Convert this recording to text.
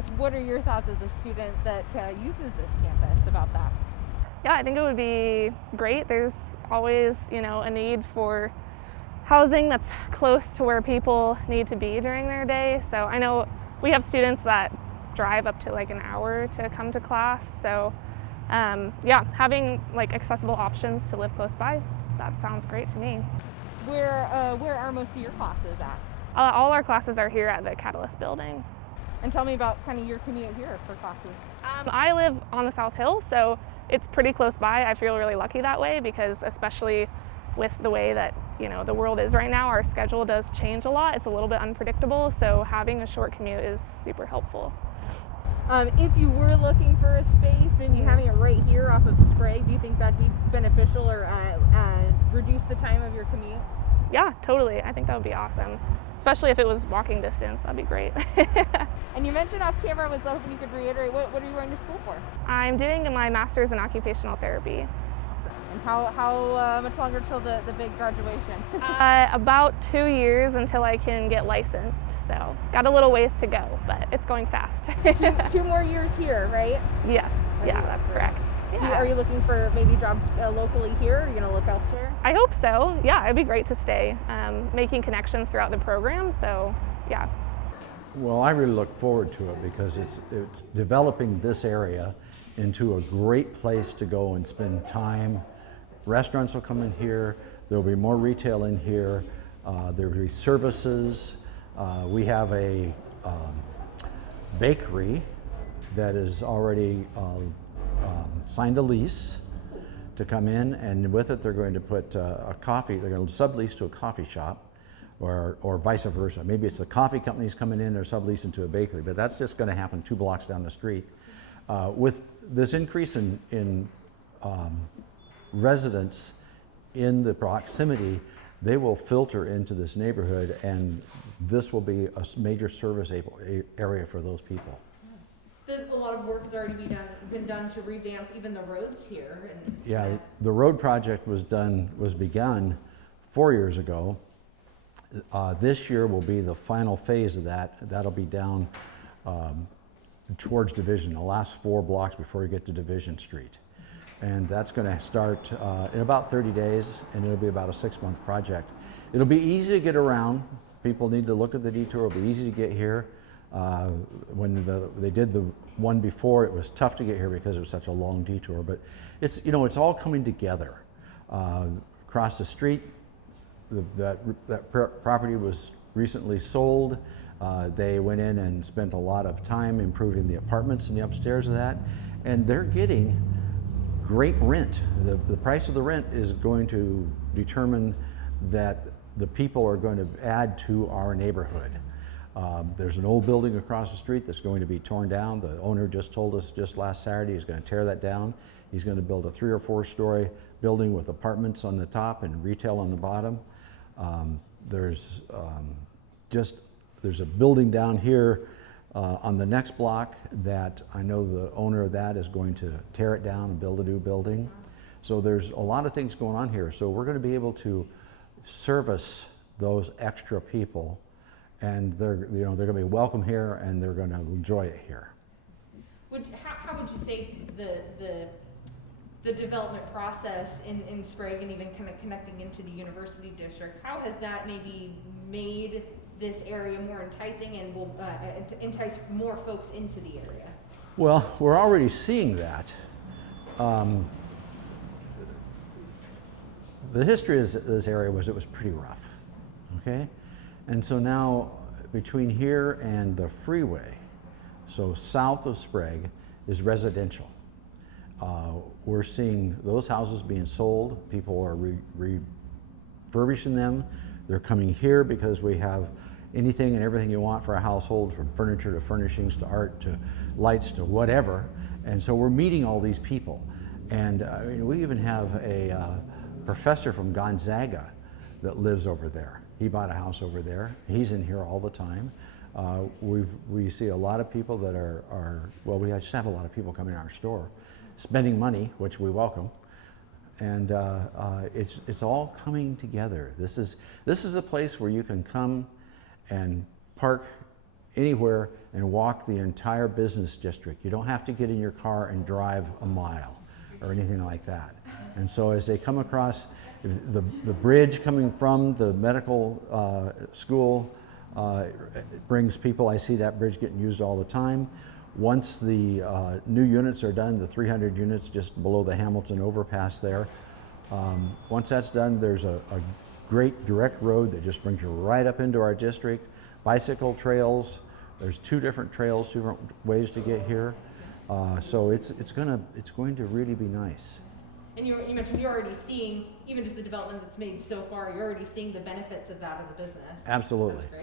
campus. What are your thoughts as a student that uses this campus about that? Yeah, I think it would be great. There's always, a need for housing that's close to where people need to be during their day. So I know we have students that drive up to like an hour to come to class. So yeah, having like accessible options to live close by, that sounds great to me. Where are most of your classes at? All our classes are here at the Catalyst building. And tell me about kind of your commute here for classes. I live on the South Hill, so it's pretty close by. I feel really lucky that way because especially with the way that the world is right now, our schedule does change a lot. It's a little bit unpredictable, so having a short commute is super helpful. If you were looking for a space, maybe having it right here off of Sprague, do you think that'd be beneficial or reduce the time of your commute? Yeah, totally. I think that would be awesome, especially if it was walking distance. That'd be great. And you mentioned off camera, I was hoping you could reiterate, what are you going to school for? I'm doing my master's in occupational therapy. And how much longer till the big graduation? About 2 years until I can get licensed. So it's got a little ways to go, but it's going fast. two more years here, right? Yes, yeah, that's correct. Yeah. Are you looking for maybe jobs locally here? Or are you going to look elsewhere? I hope so. Yeah, it'd be great to stay, making connections throughout the program. So yeah. Well, I really look forward to it because it's developing this area into a great place to go and spend time. Restaurants will come in here, there'll be more retail in here, there'll be services. We have a bakery that is already signed a lease to come in, and with it they're going to put they're going to sublease to a coffee shop or vice versa. Maybe it's the coffee companies coming in, they're subleasing to a bakery, but that's just going to happen 2 blocks down the street. With this increase in residents in the proximity, they will filter into this neighborhood, and this will be a major service area for those people. A lot of work has already been done to revamp even the roads here. Yeah, the road project was begun 4 years ago. This year will be the final phase of that. That'll be down towards Division, the last 4 blocks before you get to Division Street. And that's going to start in about 30 days, and it'll be about a 6-month project. It'll be easy to get around. People need to look at the detour. It'll be easy to get here. When they did the one before, it was tough to get here because it was such a long detour. But it's all coming together. Across the street, that property was recently sold. They went in and spent a lot of time improving the apartments in the upstairs of that, and they're getting great rent. The price of the rent is going to determine that the people are going to add to our neighborhood. There's an old building across the street that's going to be torn down. The owner just told us just last Saturday he's going to tear that down. He's going to build a 3 or 4 story building with apartments on the top and retail on the bottom. There's a building down here on the next block that I know the owner of that is going to tear it down and build a new building. So there's a lot of things going on here. So we're going to be able to service those extra people, and they're going to be welcome here, and they're going to enjoy it here. How would you say the development process in Sprague and even kind of connecting into the university district, how has that maybe made this area more enticing and will entice more folks into the area? Well, we're already seeing that. The history of this area was it was pretty rough, okay? And so now between here and the freeway, so south of Sprague, is residential. We're seeing those houses being sold. People are refurbishing them. They're coming here because we have anything and everything you want for a household, from furniture to furnishings to art to lights to whatever. And so we're meeting all these people. And I mean, we even have a professor from Gonzaga that lives over there. He bought a house over there. He's in here all the time. We see a lot of people that well, we just have a lot of people coming in our store, spending money, which we welcome. And it's all coming together. This is a place where you can come and park anywhere and walk the entire business district. You don't have to get in your car and drive a mile or anything like that. And so as they come across the bridge coming from the medical school, it brings people. I see that bridge getting used all the time. Once the new units are done, the 300 units just below the Hamilton overpass there, once that's done, there's a great direct road that just brings you right up into our district. Bicycle trails, there's 2 different trails, 2 different ways to get here. So it's going to really be nice. And you mentioned you're already seeing, even just the development that's made so far, you're already seeing the benefits of that as a business. Absolutely. That's great.